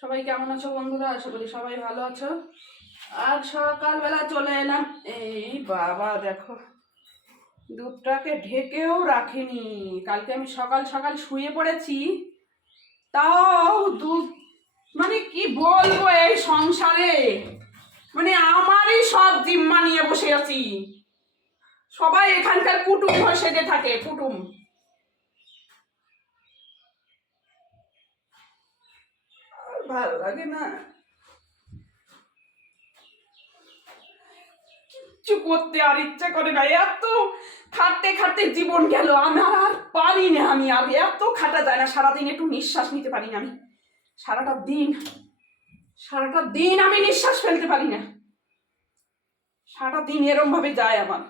সবাই কেমন আছো বন্ধুরা? আশা করি সবাই ভালো আছো। আর সকালবেলা চলে এলাম। এই বাবা দেখো, দুধটাকে ঢেকেও রাখিনি। কালকে আমি সকাল সকাল শুয়ে পড়েছি, তাও দুধ মানে কি বলবো, এই সংসারে মানে আমারই সব জিম্মা নিয়ে বসে আছি। সবাই এখানকার কুটুম হয়ে সেজে থাকে, কুটুম। ভালো লাগে না, কিচ্ছু করতে আর ইচ্ছা করে না। এত খাটতে খাটতে জীবন গেল, আমার আর পারি না। আমি আর এত খাটা যায় না, সারাদিন একটু নিঃশ্বাস নিতে পারি না। আমি সারাটা দিন আমি নিঃশ্বাস ফেলতে পারি না। সারাটা দিন এরম ভাবে যায় আমার।